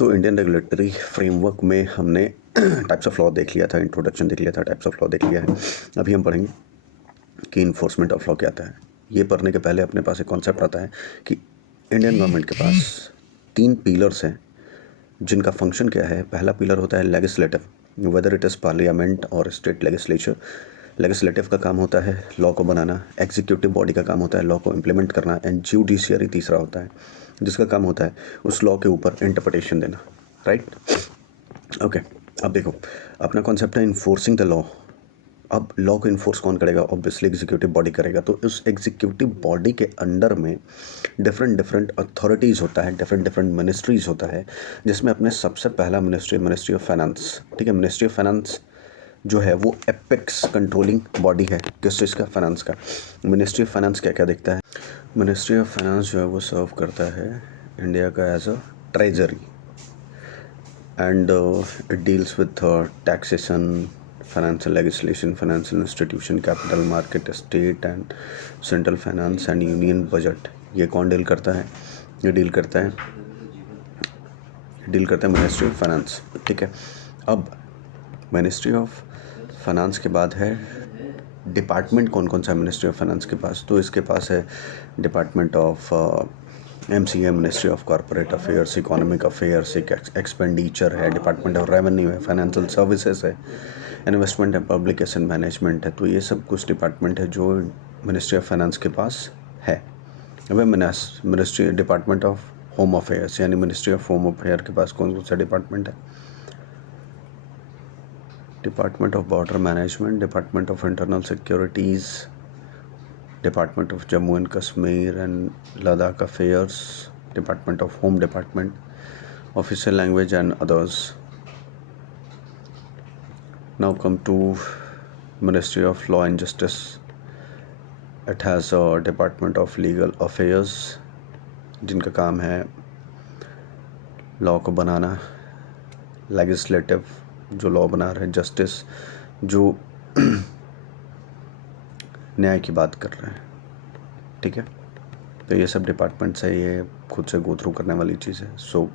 तो Indian regulatory framework में हमने टाइप्स ऑफ लॉ देख लिया था, इंट्रोडक्शन देख लिया था, टाइप्स ऑफ लॉ देख लिया है। अभी हम पढ़ेंगे कि इन्फोर्समेंट ऑफ लॉ क्या आता है। ये पढ़ने के पहले अपने पास एक कॉन्सेप्ट आता है कि इंडियन गवर्नमेंट के पास 3 पिलर्स हैं जिनका फंक्शन क्या है। पहला पिलर होता है legislative, whether it is parliament और स्टेट लेजिस्लेचर। लेजिस्लेटिव का काम होता है लॉ को बनाना, एग्जीक्यूटिव बॉडी का काम होता है लॉ को इम्प्लीमेंट करना, एंड जुडिशियरी तीसरा होता है जिसका काम होता है उस लॉ के ऊपर इंटरप्रिटेशन देना। Right, okay. अब देखो, अपना कॉन्सेप्ट है इन्फोर्सिंग द लॉ। अब लॉ को इन्फोर्स कौन करेगा? ऑब्वियसली एग्जीक्यूटिव बॉडी करेगा। तो उस एग्जीक्यूटिव बॉडी के अंडर में डिफरेंट अथॉरिटीज़ होता है, डिफरेंट मिनिस्ट्रीज़ होता है, जिसमें अपने सबसे पहला मिनिस्ट्री ऑफ फाइनेंस। ठीक है, मिनिस्ट्री ऑफ फाइनेंस जो है वो एपेक्स कंट्रोलिंग बॉडी है। किस चीज़ का? फाइनेंस का। मिनिस्ट्री ऑफ फाइनेंस क्या क्या देखता है? मिनिस्ट्री ऑफ फाइनेंस जो है वो सर्व करता है इंडिया का as a treasury, and it deals with taxation, financial legislation, financial institution, capital market, state and central finance and union budget। ये कौन डील करता है? ये डील करता है मिनिस्ट्री ऑफ फाइनेंस। ठीक है, अब मिनिस्ट्री ऑफ फाइनेंस के बाद है डिपार्टमेंट। कौन कौन सा मिनिस्ट्री ऑफ फाइनेंस के पास? तो इसके पास है department of MCA, ministry of corporate affairs, economic affairs, एक एक्सपेंडिचर है, डिपार्टमेंट ऑफ रेवेन्यू है, फाइनेंशियल सर्विसेज है, इन्वेस्टमेंट है, पब्लिक एसेट मैनेजमेंट है। तो ये सब कुछ डिपार्टमेंट है जो मिनिस्ट्री ऑफ फाइनेंस के पास है। अब ministry department of home affairs यानी मिनिस्ट्री ऑफ होम अफेयर के पास कौन कौन सा डिपार्टमेंट है? Department of border management, department of internal securities, department of Jammu and Kashmir and Ladakh affairs, department of home department, official language and others. Now come to Ministry of Law and Justice. It has a Department of Legal Affairs जिनका काम है law को बनाना, legislative जो law बना रहे हैं, justice जो न्याय की बात कर रहे हैं। ठीक है, तो ये सब डिपार्टमेंट्स है, ये खुद से गो थ्रू करने वाली चीज़ है। सो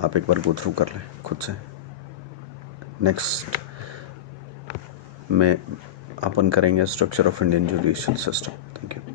आप एक बार गो थ्रू कर लें खुद से। नेक्स्ट में अपन करेंगे structure of Indian judicial system. Thank you.